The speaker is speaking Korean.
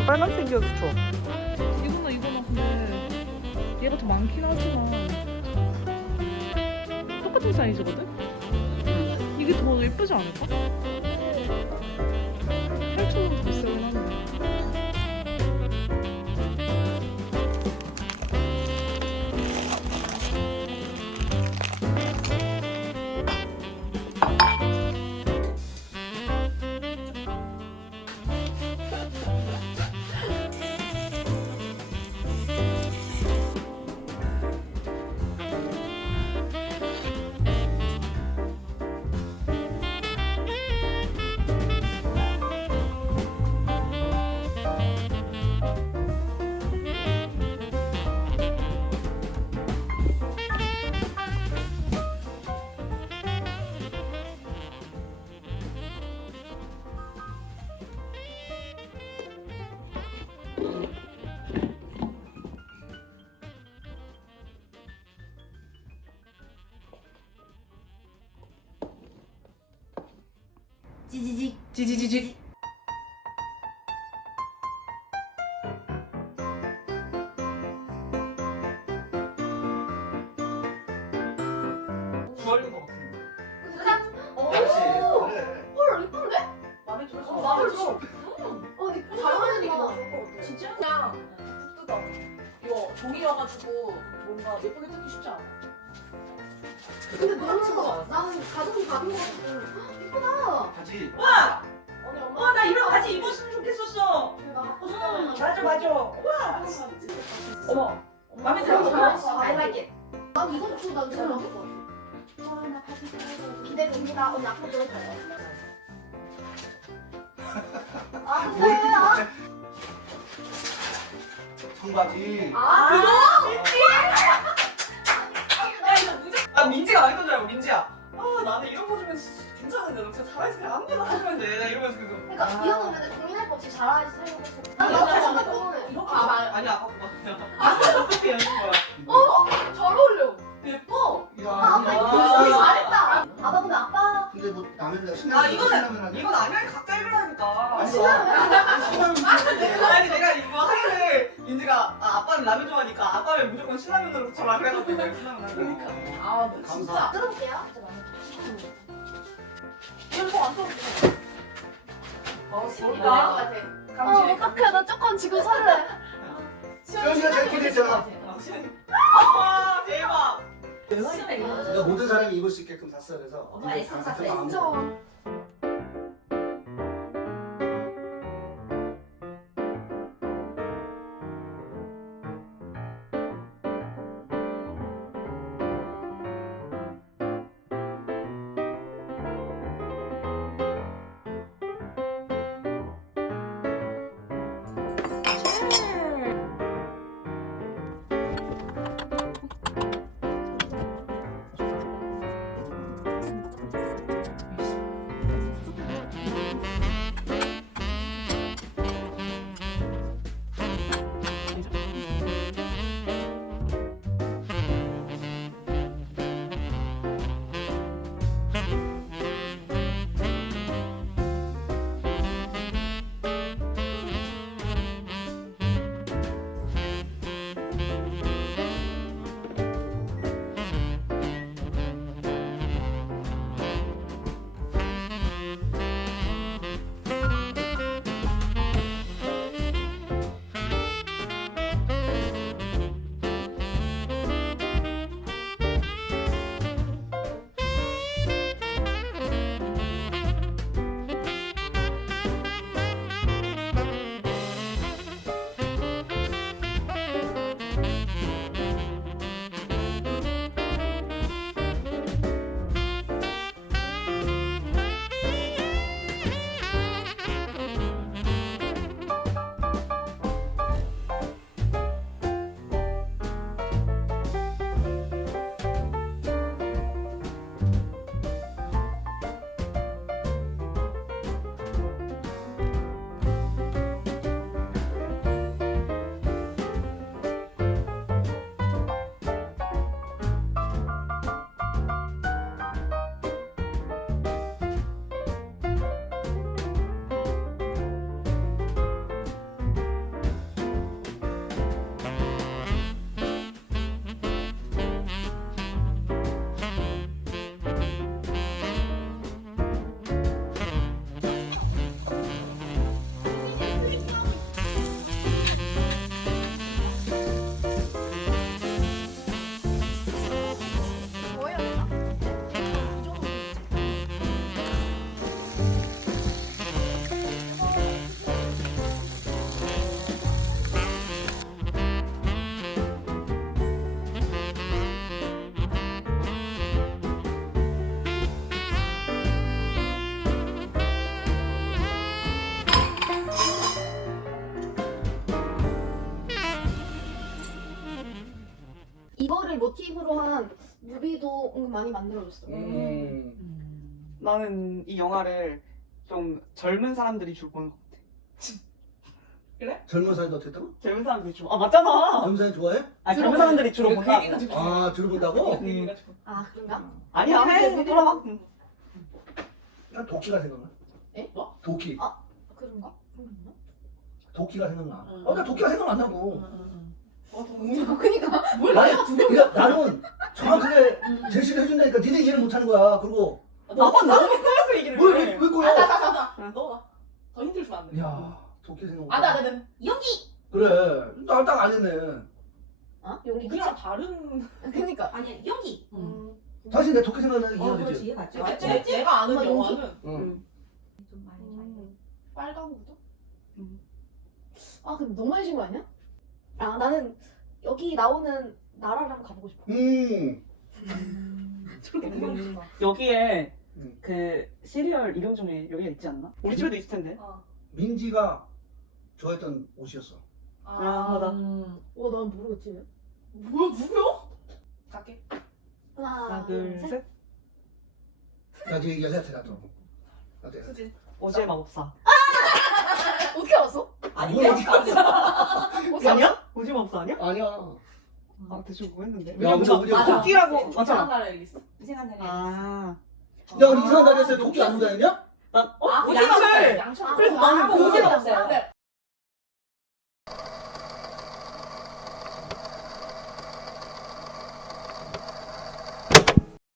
난 빨간색이어서 좋아. 이거나 근데 얘가 더 많긴 하지만 똑같은 사이즈거든? 이게 더 예쁘지 않을까? 8,000원 더 비싸긴 하네. 지지지직. 주얼인 것 같은데. 그치? 그래. 헐 이쁜데? 마음에 들었어. 마음에 들어. 근데 잘 어울리는 게 너무 좋을 것 같아. 진짜? 그냥 푹 뜯어. 이거 종이여가지고 뭔가 예쁘게 뜯기 쉽지 않아. 근데 너무 예뻐. 나는 가족이 가는 거 같고 예쁘다. 바지. 와! 언니 엄마. 와, 나 이런 바지 입었으면 좋겠었어. 나 갖고 싶다면 맞아. 와! 어머, 마음에 들어. I like it. 난 이거 좋고 난 이거 좋고. 와나 바지 잘 기대됩니다. 언니 앞으로 들어줘요. 아 근데 청바지. 야, 이거 무조건. 아, 민지가 많이 던져요, 민지야. 아, 나는 이런 거 주면 괜찮은데. 너 진짜 잘해서 그냥 아무거나 하면 돼. 나 이러면서 계속. 그러니까 이거는 근데 고민할 거 없이 잘하지 생각했어. 아, 나도 맞아. 진짜 궁금해. 이렇게 아 말. 아니, 아까 그거. 어떻게 연습 거야? 잘 어울려. 예뻐. 아 아빠 아. 이거 잘했다. 아빠 근데 아빠 근데 뭐 라면 아, 신라면 이건 아니야. 각자 해보라니까. 아니 신라면 아니 내가 이거 하길래 민지가 아빠는 라면 좋아하니까 아빠는 무조건 신라면으로 붙여라 그래가지고 내가 신라면 하니까. 아, 너 감사. 들어볼게요. 이거 안 써도 돼. 나을 것 어, 같아. 어떡해 나 조금 지금 설레. 시원이가 제일 기대했잖아. 와, 대박. 내가 모든 사람이 입을 수 있게끔 샀어. 그래서 엄마 에센스 샀어, 인정. 이거를 모티브로 한 뮤비도 은근 많이 만들어줬어. 나는 이 영화를 좀 젊은 사람들이 주로 보는 것 같아. 젊은 사람도 어떻게 했다고? 젊은 사람들이 주로. 아 맞잖아. 젊은 사람 좋아해? 아 젊은 사람들이 주로 본다. 아 주로 본다고? 아 그런가? 아니야. 해 돌아봐. 난 도끼가 생각나. 에? 뭐? 도끼. 그런가? 그런가? 도끼가 생각나. 응. 나 도끼가 생각난다고. 그니까 아니, 그러니까 나는 정확하게 제시를 해준다니까 니들 이해를 못하는 거야. 그리고 아빠 너무 헷갈려서 얘기를 왜 해. 꼬여? 너가 더 힌트를 주면 안 돼. 야 도끼 생각. 아나 연기. 그래. 나 딱 안 했네. 연기 그냥 다른. 그니까. 아니 연기. 사실 내 도끼 생각나는 그렇지 이해되지. 이해갔죠. 내가 아는 엄마 연기? 영화는 응. 좀 많이 빨간 구두. 아 근데 너무 많이 준거 아니야? 아 나는 여기 나오는 나라를 한번 가보고 싶어. 저렇게 구멍 여기에 음. 그 시리얼 이름 중에 여기가 있지 않나? 우리 집에도 있을 텐데. 민지가 좋아했던 옷이었어. 아, 맞아. 난 모르겠지. 뭐야 누구야? 갈게. 하나 둘 셋. 나 이제 얘기할 때 나도. 나도. 수진. 어제의 마법사. 어떻게 알았어? 뭘 어디 어떻게 알았어? 아니야? 오지 마법사 아니야? 아니야. 아 대충 뭐 했는데? 야, 우리 맞아. 도끼라고 이상한 맞잖아. 나라 앨리스. 이상한 날에. 아. 야 우리 이상한 다녔을 때 도끼 안 다녔냐? 난 아, 오지 마법사. 양철. 그래서 아, 나는 오지 그거 마법사야.